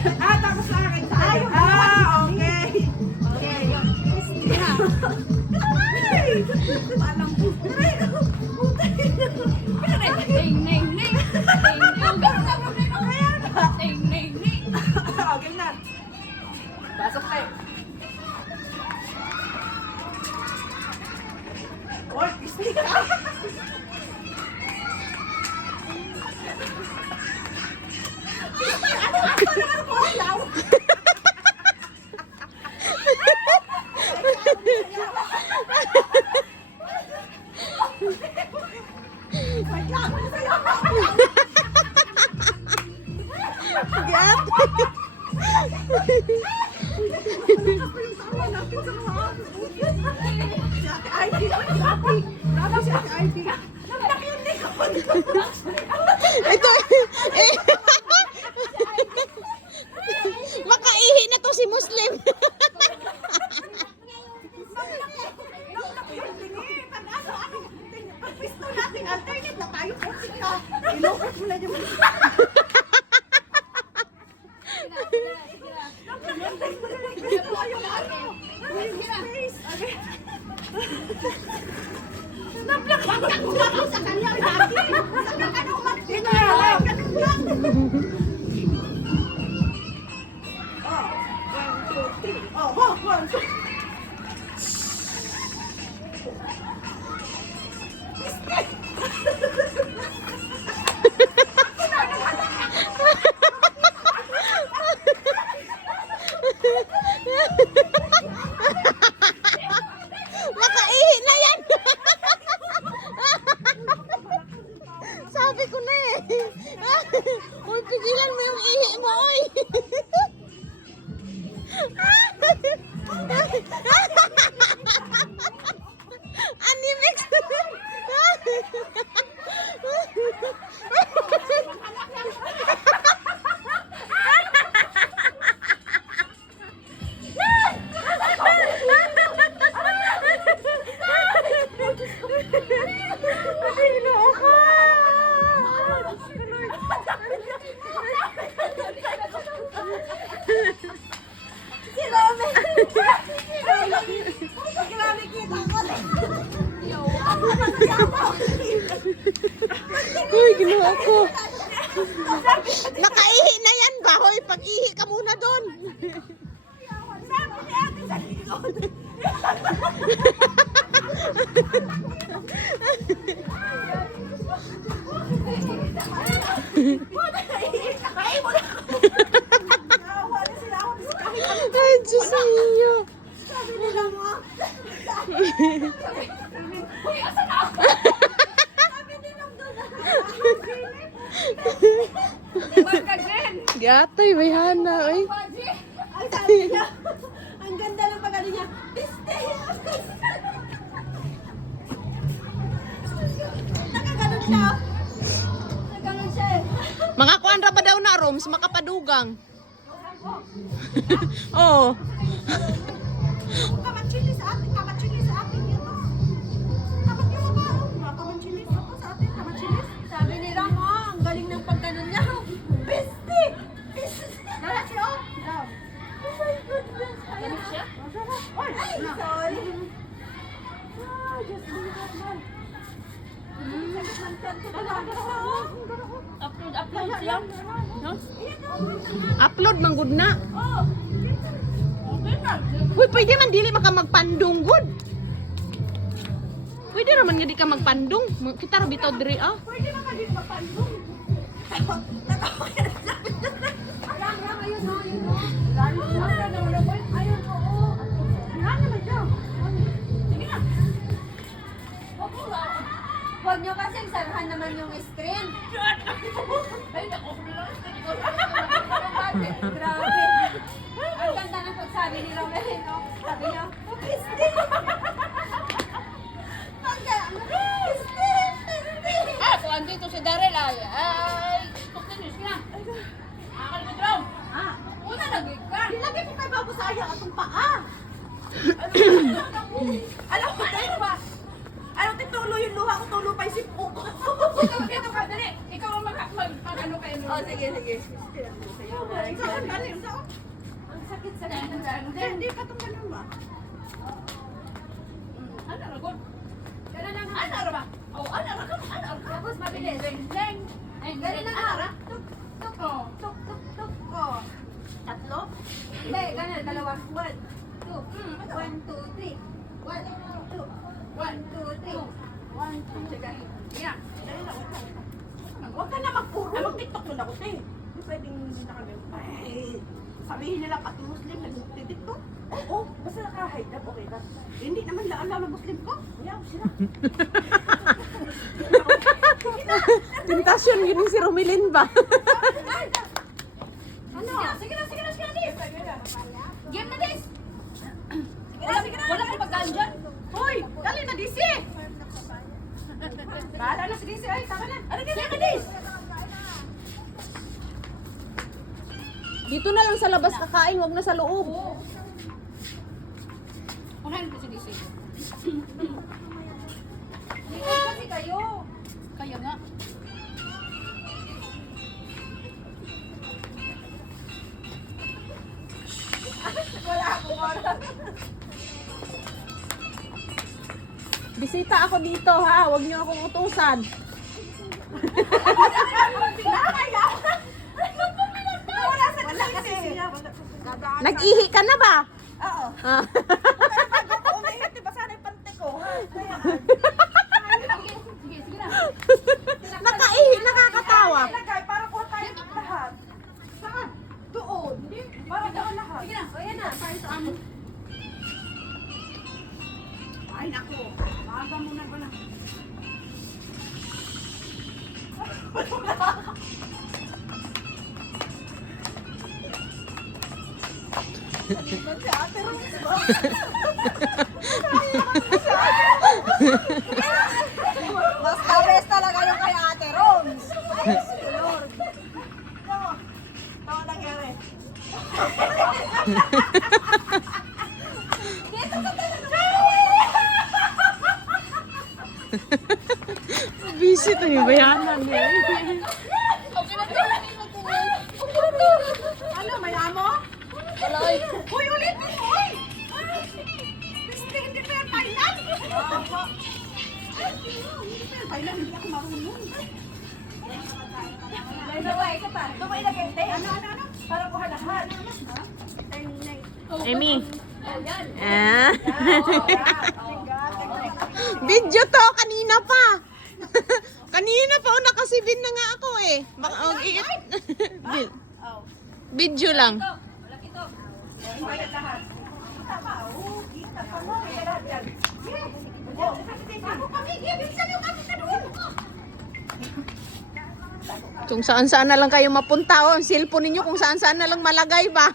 Tapos sa akin. Okay. Okay. Palang okay na. Pasok tayo. Oy, pisli ka. Ito, makaihi na to si Muslim. Makaihi na yan. Sabi ko na eh. Uy, pigilan mo yung ihi mo, oy. Animix. Uy, ginawa ko. Nakaihi na yan ba? Hoy, pag-ihi ka muna doon. Ay, Diyos niyo. Sabi nila mo. Gatoy, may hana, oy. Ang sabi niya, ang ganda ng pag-ano niya, piste! Nakaganon siya. Nakaganon siya eh. Mga kuan ra ba daw na, Roms? Makapadugang. Oo. Kamanchili sa atin, kamanchili sa atin yun. Dapat yung mga kamanchili ako sa atin, kamanchili. Sabi ni Ram, ang galing ng pagganon niya. Piste! Piste! Lahat siya, oh. Oh my goodness. Ganon siya? Ay, sorry. Ah, just do that man. Upload siya? No? Upload man gud na. Oh. Okay na. Uy, pwede man dili maka magpandong gud. Pwede raman nga di ka magpandong. Kita ra bitaw diri ah. Pwede na ka din magpandong. Natawa ka na sa akin. Lang, ayun o, ayun o. Ayun o, oo. Nga naman siya. Sige na. Huwag nyo kasi sarahan naman yung screen. Ay, naku. Grabe. Ang ganda ng pagsabi ni Romel, no? Sabi niya, Piste! Piste! Piste! so andito si Daryl ay continuous na. Akal ko draw. Una lagi ka. Nilagay ko kay Babu Saya atong paa. Alam mo, dahil ba? Alam mo, tulo yung luha ko, tulo pa yung sipo ko. Ito ka, dali. Ikaw ang mag ano kayo. Oh, sige, sige. Ikaw, ang galing. Ang sakit-sakit. Hindi ka itong ganun ba? Ano ragon? Ganun lang. Ano ra ba? Oh, ano ra ka? Ano ra? Tapos mabilis. Leng. Ay, ganun lang ara. Tuk, tuk, tuk, tuk, tuk. Oh. Tatlo? Hindi, ganun, dalawa. 1, 2, 1, 2, 3. 1, 2, 1, 2, 3. 1, 2, 3. Yan. Huwag ka na magpuro. Mag-tiktok nun ako, te. Hindi pwedeng nakagano. Ay, sabihin nila pati Muslim nag-tiktok. Oo, basta naka-hijab, okay na. Hindi naman lalo na Muslim ko. Ayaw sila. Tentasyon gini si Romilin ba? Ano? Sige na, sige na, sige na, Dis. Game na, Dis. Wala ka pagkaan dyan. Hoy, dali na, DC! Bahala na si DC. Ay, tama na. Ano ka na, Dis? Dito na lang sa labas kakain, wag na sa loob. Unahin ko si DC. Likod kasi kayo. Kaya nga. Wala akong oras. Bisita ako dito ha, wag niyo akong utusan. Wala sa kasi. Nag-ihi ka na ba? Oo. Ah. Bago ko umihit, diba sana yung pante ko? Sige, sige na. Nakaihi, nakakatawa. Ilagay, para kuha tayo lahat. Saan? Doon. Para doon lahat. Sige na. O yan na. Para sa amin. Ay, naku. Maaga muna ko na. Si Ate Rose ba? Basta best talaga yung kay Ate Rose. Ay, Lord. Ito nangyari. Busy to yung bayanan eh. Okay na to. Ano, may amo? Uy, ulitin mo, uy! Hindi pa yan Thailand? Opo. Hindi pa yan Thailand, hindi ako marunong. May bawa, isa pa. Ito mo ilagay, te. Ano? Para kuha lahat. Amy. Ayan. Ah. Video to, kanina pa. Kanina pa, nakasibin na nga ako eh. Baka, Video lang. Ito. Walang ito. Bayad lahat. Tama, oh. Kita pa mo. Kaya lahat yan. Ako kami, bilisan yung kami ka doon. Kung saan-saan na lang kayo mapunta, oh. Ang cellphone ninyo kung saan-saan na lang malagay ba?